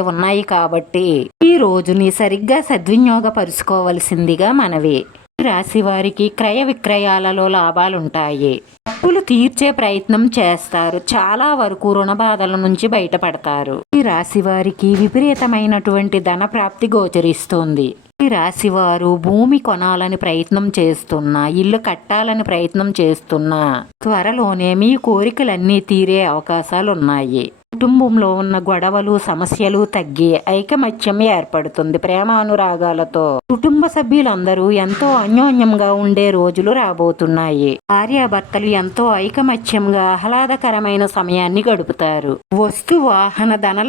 ఉన్నాయి కాబట్టి ఈ రోజుని సరిగ్గా సద్వినియోగపరుచుకోవలసిందిగా మనవి. ఈ రాశి వారికి క్రయ విక్రయాలలో లాభాలుంటాయి. అప్పులు తీర్చే ప్రయత్నం చేస్తారు. చాలా వరకు రుణ బాధల నుంచి బయటపడతారు. ఈ రాశి వారికి విపరీతమైనటువంటి ధన ప్రాప్తి గోచరిస్తుంది. ఈ రాశి వారు భూమి కొనాలని ప్రయత్నం చేస్తున్నా ఇల్లు కట్టాలని ప్రయత్నం చేస్తున్నా త్వరలోనే మీ కోరికలన్నీ తీరే అవకాశాలు ఉన్నాయి కుటుంబంలో ఉన్న గొడవలు సమస్యలు తగ్గి ఐకమత్యం ఏర్పడుతుంది ప్రేమానురాగాలతో. కుటుంబ సభ్యులందరూ ఎంతో అన్యోన్యంగా ఉండే రోజులు రాబోతున్నాయి. భార్యాభర్తలు ఎంతో ఐకమత్యంగా ఆహ్లాదకరమైన సమయాన్ని గడుపుతారు. వస్తు వాహన ధన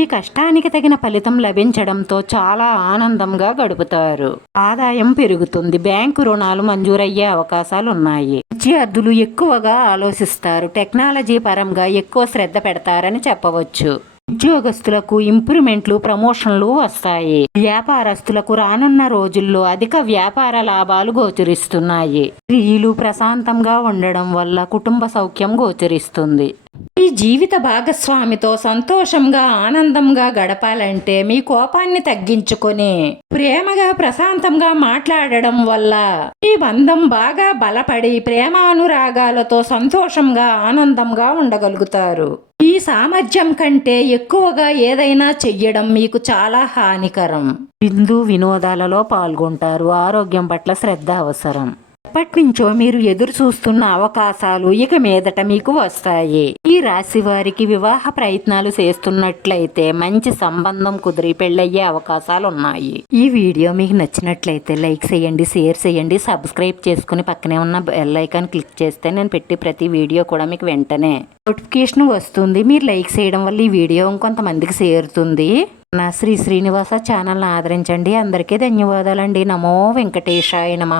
ఈ కష్టానికి తగిన ఫలితం లభించడంతో చాలా ఆనందంగా గడుపుతారు. ఆదాయం పెరుగుతుంది. బ్యాంకు రుణాలు మంజూరయ్యే అవకాశాలు ఉన్నాయి విద్యార్థులు ఎక్కువగా ఆలోచిస్తారు. టెక్నాలజీ పరంగా ఎక్కువ శ్రద్ధ పెడతారని చెప్పవచ్చు. ఉద్యోగస్తులకు ఇంప్రూవ్మెంట్లు ప్రమోషన్లు వస్తాయి. వ్యాపారస్తులకు రానున్న రోజుల్లో అధిక వ్యాపార లాభాలు గోచరిస్తున్నాయి. స్త్రీలు ప్రశాంతంగా ఉండడం వల్ల కుటుంబ సౌఖ్యం గోచరిస్తుంది. జీవిత భాగస్వామితో సంతోషంగా ఆనందంగా గడపాలంటే మీ కోపాన్ని తగ్గించుకొని ప్రేమగా ప్రశాంతంగా మాట్లాడడం వల్ల ఈ బంధం బాగా బలపడి ప్రేమానురాగాలతో సంతోషంగా ఆనందంగా ఉండగలుగుతారు. ఈ సామర్థ్యం కంటే ఎక్కువగా ఏదైనా చెయ్యడం మీకు చాలా హానికరం. బిందు వినోదాలలో పాల్గొంటారు. ఆరోగ్యం పట్ల శ్రద్ధ అవసరం. ఎప్పటినుంచో మీరు ఎదురు చూస్తున్న అవకాశాలు ఇక మీదట మీకు వస్తాయి. ఈ రాశి వారికి వివాహ ప్రయత్నాలు చేస్తున్నట్లయితే మంచి సంబంధం కుదిరి పెళ్ళయ్యే అవకాశాలు ఉన్నాయి. ఈ వీడియో మీకు నచ్చినట్లయితే లైక్ చేయండి షేర్ చేయండి సబ్స్క్రైబ్ చేసుకుని పక్కనే ఉన్న బెల్ ఐకాన్ క్లిక్ చేస్తే నేను పెట్టి ప్రతి వీడియో కూడా మీకు వెంటనే నోటిఫికేషన్ వస్తుంది. మీరు లైక్ చేయడం వల్ల ఈ వీడియో ఇంకొంతమందికి చేరుతుంది. నా శ్రీ శ్రీనివాస ఛానల్ని ఆదరించండి. అందరికీ ధన్యవాదాలండి. నమో వెంకటేశాయ నమ.